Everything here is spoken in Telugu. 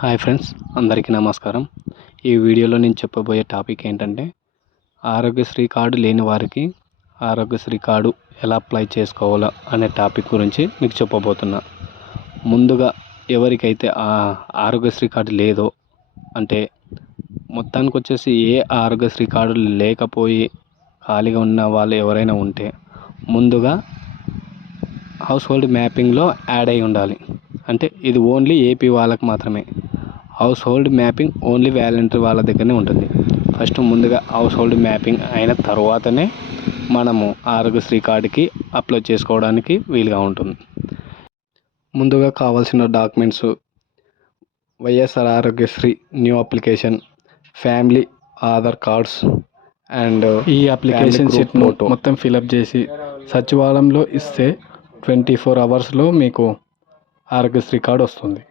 హాయ్ ఫ్రెండ్స్, అందరికీ నమస్కారం. ఈ వీడియోలో నేను చెప్పబోయే టాపిక్ ఏంటంటే ఆరోగ్యశ్రీ కార్డు లేని వారికి ఆరోగ్యశ్రీ కార్డు ఎలా అప్లై చేసుకోవాలో అనే టాపిక్ గురించి మీకు చెప్పబోతున్నా. ముందుగా ఎవరికైతే ఆరోగ్యశ్రీ కార్డు లేదో, అంటే మొత్తానికి వచ్చేసి ఏ ఆరోగ్యశ్రీ కార్డు లేకపోయి ఖాళీగా ఉన్న వాళ్ళు ఎవరైనా ఉంటే ముందుగా హౌస్ హోల్డ్ మ్యాపింగ్లో యాడ్ అయి ఉండాలి. అంటే ఇది ఓన్లీ ఏపీ వాళ్ళకి మాత్రమే. House hold mapping only voluntary వాళ్ళ దగ్గరనే ఉంటుంది. ఫస్ట్ ముందుగా హౌస్ హోల్డ్ మ్యాపింగ్ అయిన తర్వాతనే మనము ఆరోగ్యశ్రీ కార్డుకి అప్లై చేసుకోవడానికి వీలుగా ఉంటుంది. ముందుగా కావాల్సిన documents: YSR Aarogyasri new application, family Aadhaar cards and ఈ అప్లికేషన్ షీట్ మొత్తం ఫిలప్ చేసి సచివాలయంలో ఇస్తే 24 అవర్స్లో మీకు ఆరోగ్యశ్రీ కార్డు వస్తుంది.